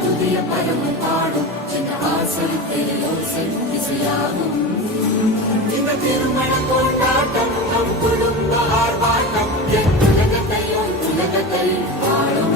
புதிய பருவம் பாடும் இந்த வாசல் பெரியோசை இசையாகும். இந்த திருமண கொண்டாட்டம் நம் குடும்ப ஆர்ப்பாட்டம் என் உலகத்தை வாழும்